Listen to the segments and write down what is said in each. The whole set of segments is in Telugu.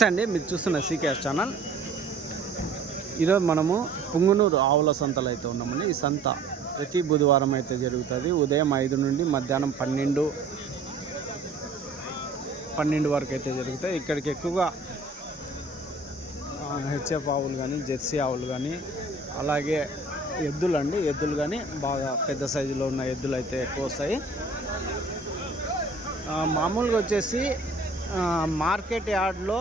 నమస్తే అండి, మీరు చూస్తున్న సీకేఎస్ ఛానల్. ఈరోజు మనము పుంగునూరు ఆవుల సంతలో అయితే ఉన్నామండి. ఈ సంత ప్రతి బుధవారం అయితే జరుగుతుంది. ఉదయం 5 నుండి మధ్యాహ్నం 12 వరకు అయితే జరుగుతాయి. ఇక్కడికి ఎక్కువగా హెచ్ఎఫ్ ఆవులు కానీ, జెర్సీ ఆవులు కానీ, అలాగే ఎద్దులు కానీ బాగా పెద్ద సైజులో ఉన్న ఎద్దులు అయితే ఎక్కువ వస్తాయి. మామూలుగా వచ్చేసి మార్కెట్ యార్డ్లో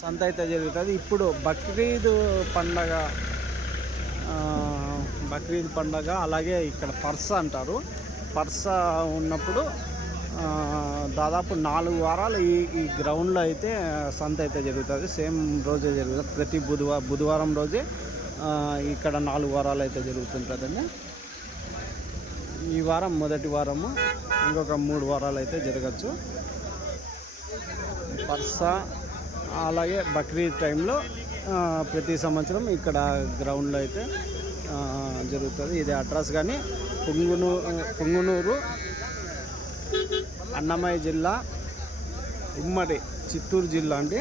సంత అయితే జరుగుతుంది. ఇప్పుడు బక్రీద్ పండగ అలాగే ఇక్కడ పర్స అంటారు. పర్స ఉన్నప్పుడు దాదాపు 4 వారాలు ఈ గ్రౌండ్లో అయితే సంత అయితే జరుగుతుంది. సేమ్ రోజే జరుగుతుంది. ప్రతి బుధవారం రోజే ఇక్కడ 4 వారాలు అయితే జరుగుతుంటుందండి. ఈ వారం మొదటి వారము, ఇంకొక 3 వారాలు అయితే జరగచ్చు. పర్స అలాగే బక్రీద్ టైంలో ప్రతి సంవత్సరం ఇక్కడ గ్రౌండ్లో అయితే జరుగుతుంది. ఇది అడ్రస్ కానీ పుంగునూరు అన్నమయ్య జిల్లా, ఉమ్మడి చిత్తూరు జిల్లా అండి,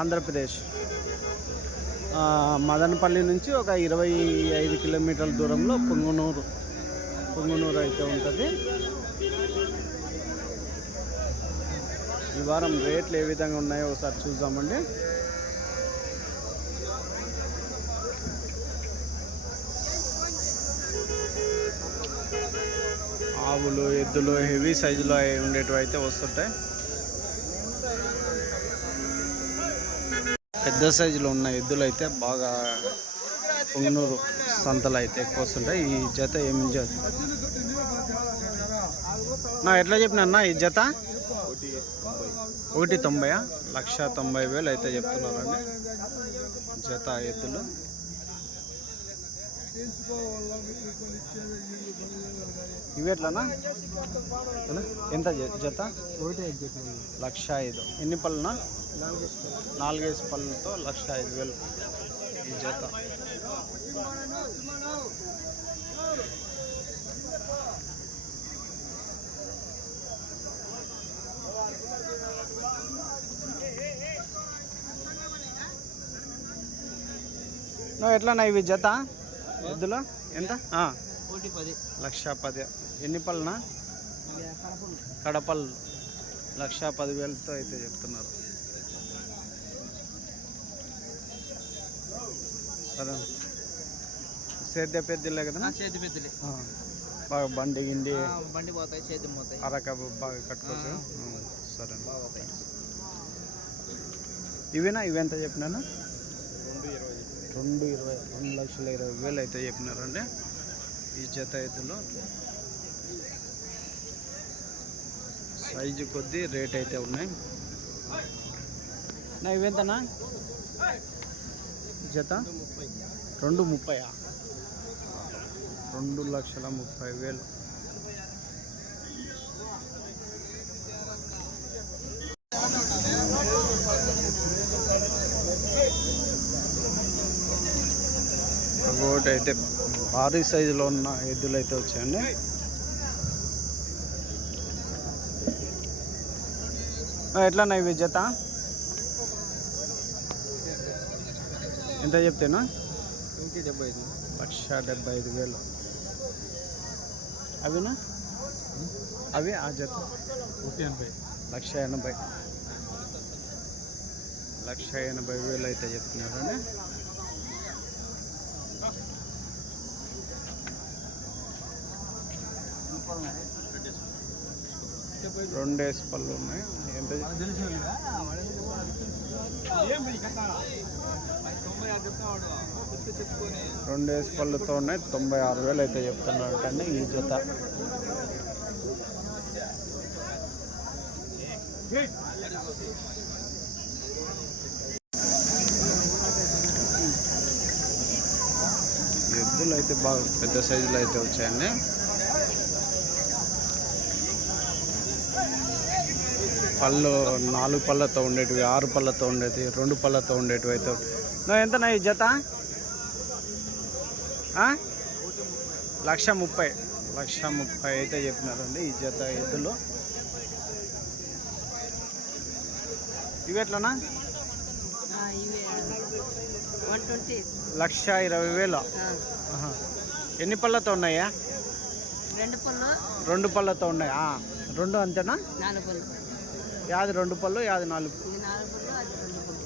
ఆంధ్రప్రదేశ్. మదనపల్లి నుంచి ఒక 25 కిలోమీటర్ల దూరంలో పుంగునూరు అయితే ఉంటుంది. ఈ వారం రేట్లు ఏ విధంగా ఉన్నాయో ఒకసారి చూద్దామండి. ఆవులు, ఎద్దులు హెవీ సైజులో ఉండేటివి అయితే వస్తుంటాయి. పెద్ద సైజులో ఉన్న ఎద్దులు అయితే బాగా పుంగునూరు సంతలు అయితే ఎక్కువ వస్తుంటాయి. ఈ జత ఏమి జత ఎట్లా చెప్పినా ఈ జత 1,90,000 1,90,000 అయితే చెప్తున్నారండి జత ఎద్దులు. ఇవి ఎట్లనా ఎంత జత? 1,05,000. ఎన్ని పళ్ళునా? 4 పళ్ళతో 1,05,000 ఈ జత. ఎట్లన్నా ఇవి జత ఎద్దులు ఎంత? 1,10,000. ఎన్ని పళ్ళునా? కడపళ్ళు 1,10,000తో అయితే చెప్తున్నారు. సరే, సేద్య పెద్దలే కదా? సేద్య పెద్దలే. బాగా బండి పోతాయి, సేద్యం పోతాయి, అరక బాగా కట్టుకోవచ్చు. సరే, ఇవేనా? ఇవెంత చెప్పినాను? 2,20,000 అయితే చెప్పినారండి ఈ జత ఎద్దులు. సైజు కొద్దీ రేట్ అయితే ఉన్నాయి. ఇవెంతనా జత? 2,30,000. 2,30,000. ఒకటి అయితే భారీ సైజులో ఉన్న ఎద్దులు అయితే వచ్చాయండి. ఎట్లన్నా ఇవి జత ఎంత చెప్తేనా? 1,75,000. అవినా? అవి ఆ జత 1,80,000. 1,80,000 అయితే చెప్తున్నారండి. రెండేసి పళ్ళు ఉన్నాయి. ఎంత? 2 పళ్ళుతో ఉన్నాయి. 96,000 అయితే చెప్తున్నారు అండి ఈ జత. ఎద్దులు అయితే బాగా పెద్ద సైజులో అయితే వచ్చాయండి. పళ్ళు 4 పళ్ళతో ఉండేటివి, 6 పళ్ళతో ఉండేవి, 2 పళ్ళతో ఉండేటివి అయితే. ఎంతనా ఈ జత? 1,30,000 అయితే చెప్పినారండి ఈ జత ఎద్దులు. ఇవి ఎట్లనా? 1,20,000. ఎన్ని పళ్ళతో ఉన్నాయా? 2 పళ్ళు. 2 పళ్ళతో ఉన్నాయా? 2 అంతేనా? 4 పళ్ళు. యాది 2 పళ్ళు, యాది 4?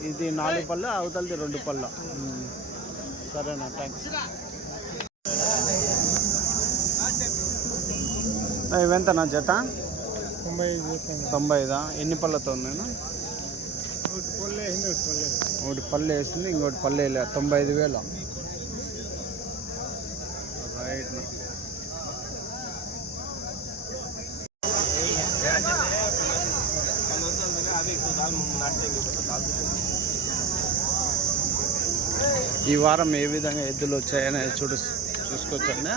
ఇది 4 పళ్ళు, అవతలది 2 పళ్ళు. సరేనా, థ్యాంక్స్. ఇవెంతనా జత? 95. ఎన్ని పళ్ళతో ఉన్నాయా? ఒకటి పళ్ళు వేసింది, ఇంకోటి పళ్ళు వేయలే. 95,000. రైట్. ఈ వారం ఏ విధంగా ఎద్దులు వచ్చాయని చూసుకోవచ్చండి.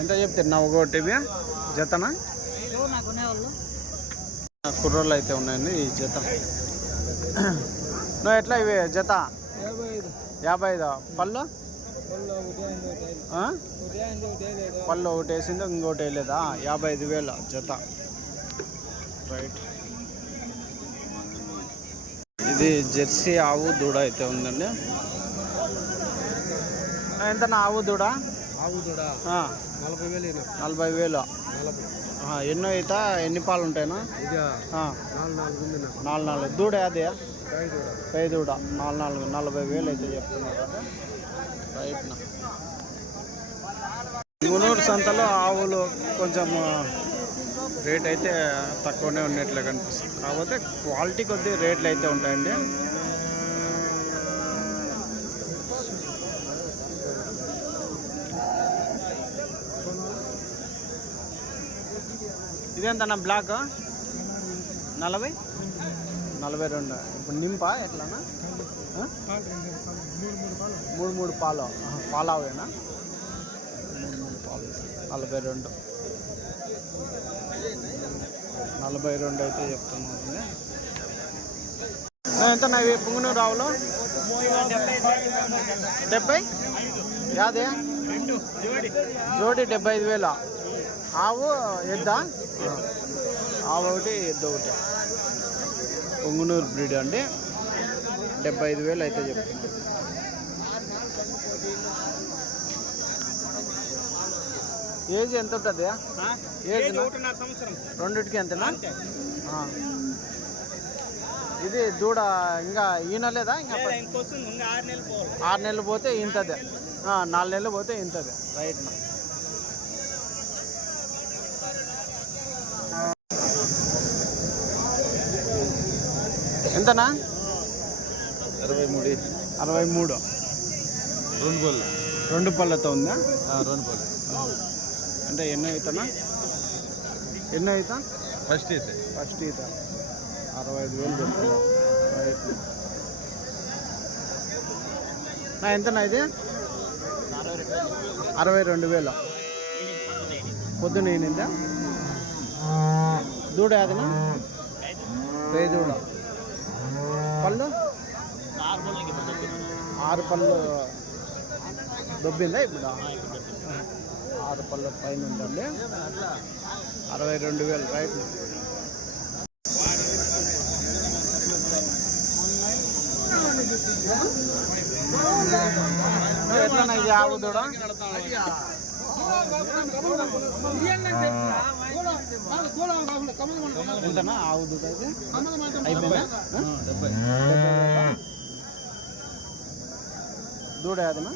ఎంత చెప్తున్నా ఒకటి జతనా? కుర్రోళ్ళు అయితే ఉన్నాయండి ఈ జత. నువ్వు ఎట్లా ఇవి జత? 55. పళ్ళు పళ్ళు ఒకటి వేసిందో ఇంకోటి వేయలేదా? 55,000 జత. రైట్. ఇది జెర్సీ ఆవు దూడ అయితే ఉందండి. ఎంతనా ఆవు దూడ? ఆవు దూడ 40,000. 40,000. ఎన్నో అయితే ఎన్ని పాలు ఉంటాయినా? 4 దూడ అదే పై దూడ 40,000 అయితే చెప్తున్నారు. రైట్నా. మునూరు సంతలో ఆవులు కొంచెం రేట్ అయితే తక్కువనే ఉన్నట్లే కనిపిస్తుంది. కాకపోతే క్వాలిటీ కొద్ది రేట్లు అయితే ఉంటాయండి. ఇదేంతన్నా బ్లాక్? 42. ఇప్పుడు నింపా ఎట్లానా? 3 పాలు. పాలావేనా? 3 పాలు. 42. 42 అయితే చెప్తున్నాను. ఎంత నవి పుంగనూరు ఆవులు? 70. యాదే జోడి 75,000. ఆవు ఎద్దా? ఆవు ఒకటి ఎద్దు ఒకటి. పొంగునూరు బ్రీడ్ అండి. 75,000 అయితే చెప్తున్నారు. ఏజ్ ఎంత ఉంటుంది? ఏజ్ 1.5 సంవత్సరం. రెండిటికి ఎంతనా? ఇది దూడ ఇంకా ఈనలేదా? ఇంకా 6 నెలలు పోతే ఇంతదే. 4 నెలలు పోతే ఇంతదే. రైట్. ఎంతనా? 63. 63. 2 పళ్ళు. 2 పళ్ళతో ఉందా? 2 పళ్ళు. అంటే ఎన్నో అవుతానా? ఎన్నో అవుతా? ఫస్ట్ ఈత 65,000 చెప్తున్నా. రైట్. ఎంతనా ఇది? 62,000. పొద్దున ఈనిందా? దూడ అదినా? పై దూడ. పళ్ళు 6 పళ్ళు దొబ్బిందా ఇప్పుడు? 6 పళ్ళ పైన ఉందండి. 62,000. రైట్. ఎట్లా ఇది ఆవు దూడ? ఎంతనా ఆవు దూడ అయితే? అయిపోయిందా? దూడ అదనా?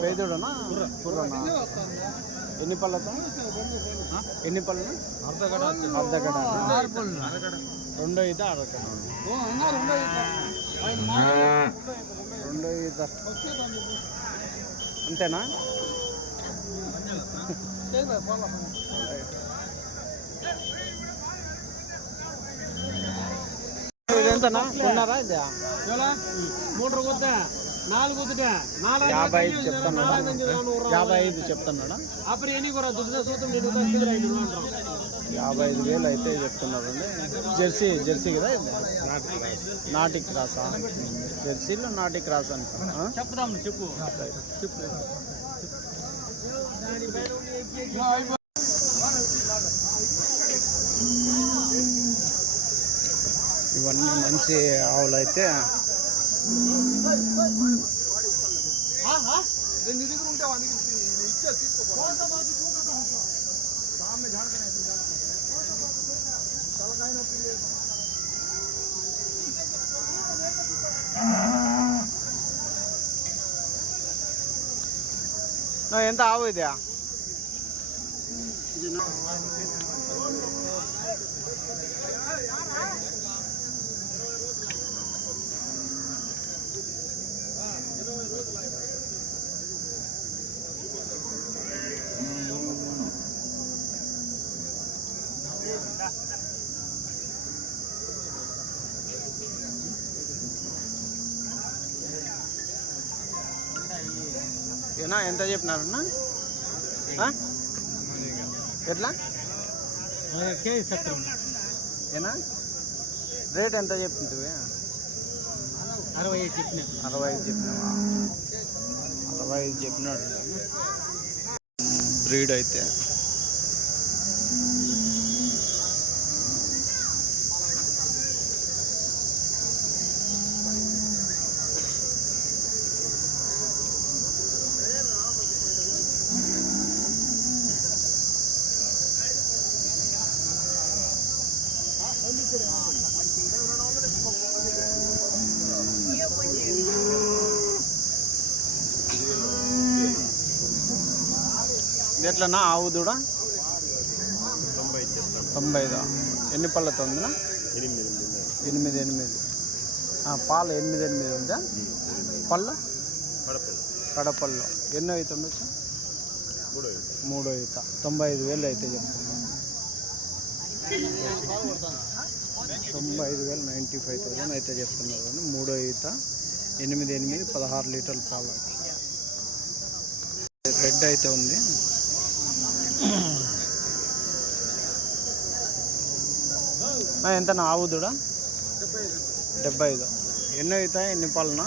పై దూడనా? కుర్రనా? ఎన్ని పళ్ళతో? ఎన్ని పళ్ళు? అర్ధగడ. 2 అయితే అరగడ. 2 అయితే అంతేనా? ఇదెంతనా? ఉన్నారా? ఇది 3 రూపాయలు. 55 చెప్తున్నాడా? 55 చెప్తున్నాడా? 55,000 అయితే చెప్తున్నారండి. జెర్సీ కదా ఇది? నాటి క్రాసా? జెర్సీలో నాటి క్రాస్ అంట. చెప్పు ఇవన్నీ మంచి ఆవులు అయితే ఎంత ఆవు ఇదా? ఏనా ఎంత చెప్పినారన్నా? ఎట్లా ఏనా రేట్ ఎంత చెప్తుంటివి? 65 చెప్పిన. 65 చెప్పినావా? 65 చెప్పినాడు బ్రీడ్ అయితే. ఎట్లన్నా ఆవు దూడ? 95. ఎన్ని పళ్ళతో ఉందా? 8. పాలు 8 ఉందా? పళ్ళు కడపల్లో ఎన్నో అయితే ఉండొచ్చు? 3 ఈత. 95,000 అయితే చెప్తున్నా. 95,000 95,000 అయితే చెప్తున్నారు. 3 ఈత 8 16 లీటర్ల పాలు. రెడ్ అయితే ఉంది. ఎంత ఆవు దూడ? 75. ఎన్నో ఈత? ఎన్ని పాలనా?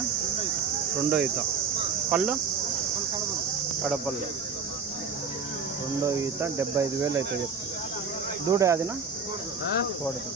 2 ఈత. పళ్ళు కడపళ్ళు 2 ఈత 75,000 అయితే చెప్తాను. దూడ అదినా? కోడదు.